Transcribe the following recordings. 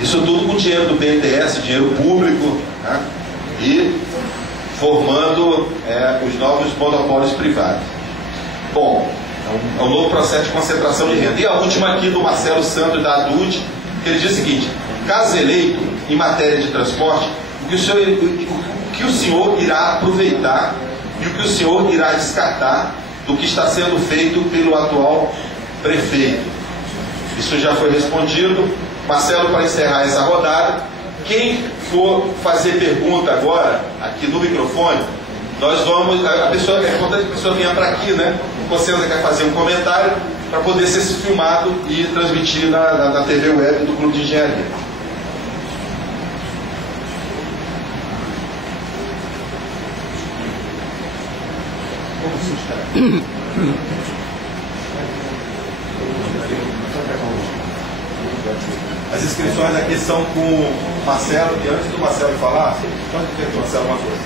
Isso tudo com dinheiro do BNDES, dinheiro público, né? E formando os novos monopólios privados. Bom, é um novo processo de concentração de renda. E a última aqui do Marcelo Santos, da ADUD, que ele diz o seguinte: caso eleito em matéria de transporte, o que o senhor irá aproveitar e o que o senhor irá descartar do que está sendo feito pelo atual prefeito? Isso já foi respondido. Marcelo, para encerrar essa rodada, quem for fazer pergunta agora, aqui no microfone, nós vamos, é importante que a pessoa venha para aqui, né? Você quer fazer um comentário para poder ser filmado e transmitido na TV web do Clube de Engenharia. As inscrições aqui são com o Marcelo, e antes do Marcelo falar, pode dizer que o Marcelo uma coisa.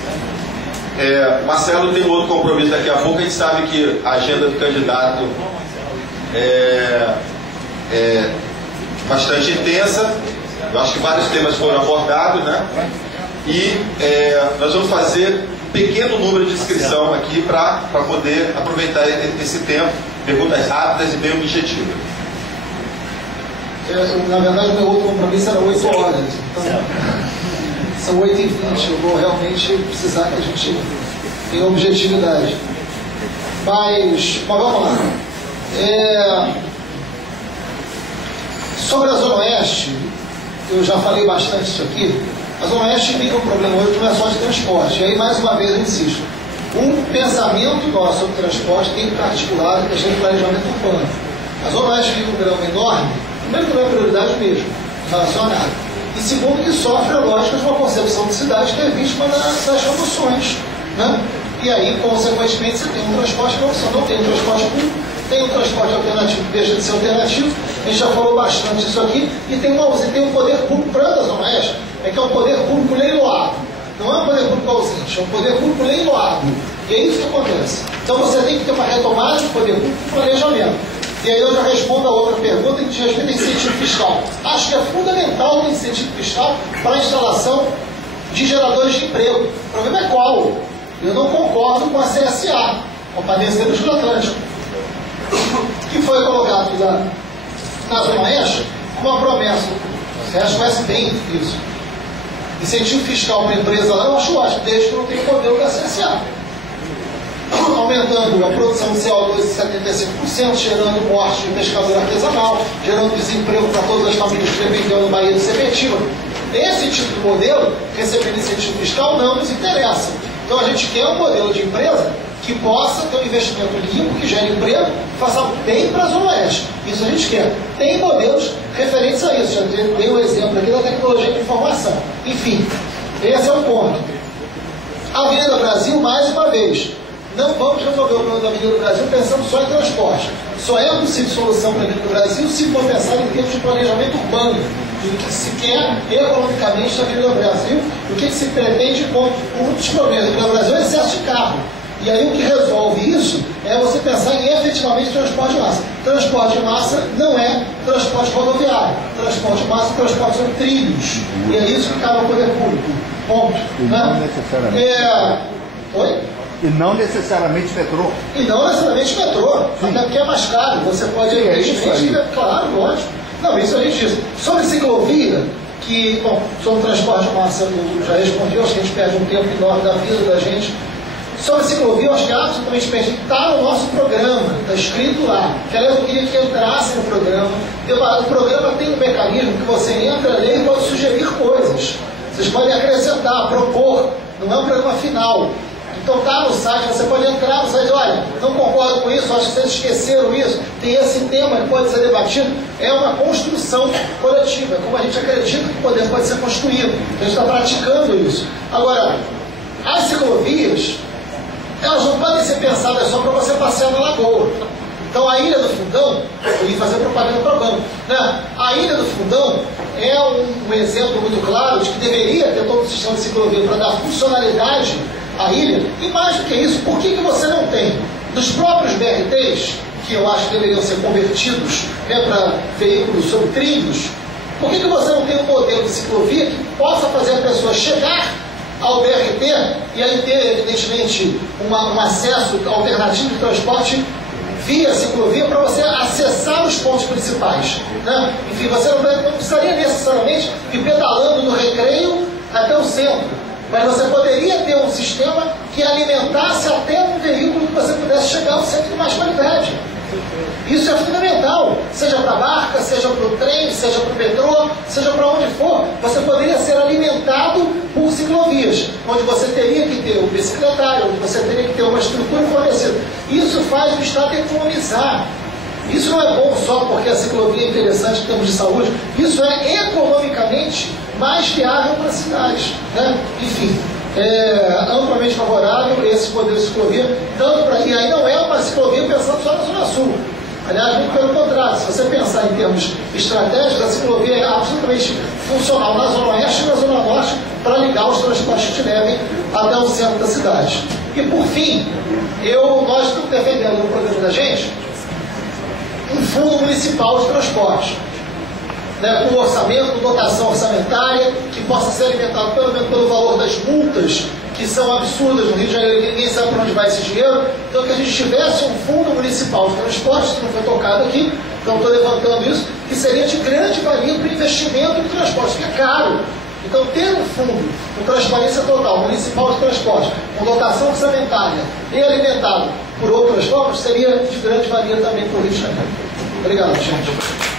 Marcelo tem outro compromisso daqui a pouco. A gente sabe que a agenda do candidato é bastante intensa. Eu acho que vários temas foram abordados, né? E nós vamos fazer um pequeno número de inscrição aqui para poder aproveitar esse tempo. Perguntas rápidas e bem objetivas. Na verdade, o meu outro compromisso era 8 horas. Então, são 8h20. Eu vou realmente precisar que a gente tenha objetividade. Mas vamos lá. Sobre a Zona Oeste, eu já falei bastante isso aqui. A Zona Oeste vive um problema hoje que não é só de transporte. E aí, mais uma vez, eu insisto. Um pensamento nosso sobre transporte tem que estar articulado com a questão de planejamento urbano. A Zona Oeste vive um problema enorme. Primeiro, que não é prioridade mesmo, em relação a nada. E segundo, que sofre a lógica de uma concepção de cidade que é vítima das remoções, né? E aí, consequentemente, você tem um transporte que você não tem um transporte público, tem um transporte alternativo que deixa de ser alternativo. A gente já falou bastante disso aqui. E tem um poder público para a Zona Oeste, que é um poder público leiloado. Não é um poder público ausente, é um poder público leiloado. E é isso que acontece. Então você tem que ter uma retomada de poder público e planejamento. E aí eu já respondo a outra pergunta que diz respeito a incentivo fiscal. Acho que é fundamental o incentivo fiscal para a instalação de geradores de emprego. O problema é qual? Eu não concordo com a CSA, Companhia Siderúrgica do Atlântico, que foi colocado na Zona Oeste com uma promessa. Você acha que conhece bem isso. Incentivo fiscal para a empresa lá, eu acho ótimo, desde que não tenha o modelo da CSA. Aumentando a produção de CO2 em 75%, gerando morte de pescador artesanal, gerando desemprego para todas as famílias que dependiam do Bahia de Sepetiba. Esse tipo de modelo, recebendo incentivo fiscal, não nos interessa. Então a gente quer um modelo de empresa que possa ter um investimento limpo, que gere emprego, que faça bem para a Zona Oeste. Isso a gente quer. Tem modelos referentes a isso. Já dei um exemplo aqui da tecnologia de informação. Enfim, esse é o ponto. A Avenida Brasil, mais uma vez, não vamos resolver o problema da Avenida Brasil pensando só em transporte. Só é possível solução para a Avenida Brasil se for pensar em termos de planejamento urbano, do que se quer economicamente na Avenida Brasil, o que se pretende com um dos problemas da Avenida Brasil é o excesso de carro. E aí o que resolve isso é você pensar em efetivamente transporte de massa. Transporte de massa não é transporte rodoviário. Transporte de massa é transporte sobre trilhos. E é isso que cabe ao poder público. Ponto. E não necessariamente. Oi? E não necessariamente metrô. E não necessariamente metrô. Sim. Até porque é mais caro. Você pode ir claro, lógico. Não, isso a gente diz. Sobre ciclovia, que, bom, sobre transporte de massa, eu já respondi, acho que a gente perde um tempo enorme da vida da gente. Sobre ciclovia, eu acho que é absolutamente pertinente. Está no nosso programa, está escrito lá. Que, aliás, eu queria que entrasse no programa. O programa tem um mecanismo que você entra nele e pode sugerir coisas. Vocês podem acrescentar, propor. Não é um programa final. Então está no site, você pode entrar no site e dizer, olha, não concordo com isso, acho que vocês esqueceram isso, tem esse tema que pode ser debatido. É uma construção coletiva, como a gente acredita que o poder pode ser construído. A gente está praticando isso. Agora, as ciclovias, elas não podem ser pensadas só para você passear na lagoa. Então a Ilha do Fundão, eu ia fazer propaganda para o banco, né? A Ilha do Fundão é um exemplo muito claro de que deveria ter todo o sistema de ciclovia para dar funcionalidade à ilha. E mais do que isso, por que você não tem dos próprios BRTs, que eu acho que deveriam ser convertidos, né, para veículos sobre trilhos, Por que você não tem um modelo de ciclovia que possa fazer a pessoa chegar ao BRT e aí ter, evidentemente, um acesso alternativo de transporte via ciclovia para você acessar os pontos principais, né? Enfim, você não precisaria necessariamente ir pedalando no Recreio até o centro, mas você poderia ter um sistema que alimentasse até um veículo que você pudesse chegar ao centro com mais qualidade. Isso é fundamental, seja para a barca, seja para o trem, seja para o metrô, seja para onde for, você poderia ser alimentado por ciclovias, onde você teria que ter um bicicletário, onde você teria que ter uma estrutura fornecida. Isso faz o Estado economizar. Isso não é bom só porque a ciclovia é interessante em termos de saúde, isso é economicamente mais viável para a cidade, né? Enfim, é amplamente favorável esse modelo de ciclovia, tanto para... E aí não é uma ciclovia pensando só na Zona Sul. Aliás, muito pelo contrário, se você pensar em termos estratégicos, a ciclovia é absolutamente funcional na Zona Oeste e na Zona Norte para ligar os transportes que te levem até o centro da cidade. E por fim, nós estamos defendendo no programa da gente um fundo municipal de transporte, né, com orçamento, com dotação orçamentária, que possa ser alimentado pelo menos pelo valor das multas, que são absurdas no Rio de Janeiro, que ninguém sabe para onde vai esse dinheiro. Então, que a gente tivesse um fundo municipal de transporte, que não foi tocado aqui, então estou levantando isso, que seria de grande valia para o investimento de transporte, que é caro. Então, ter um fundo com transparência total, municipal de transporte, com dotação orçamentária e alimentado por outras formas, seria de grande valia também para o Rio de Janeiro. Obrigado, gente.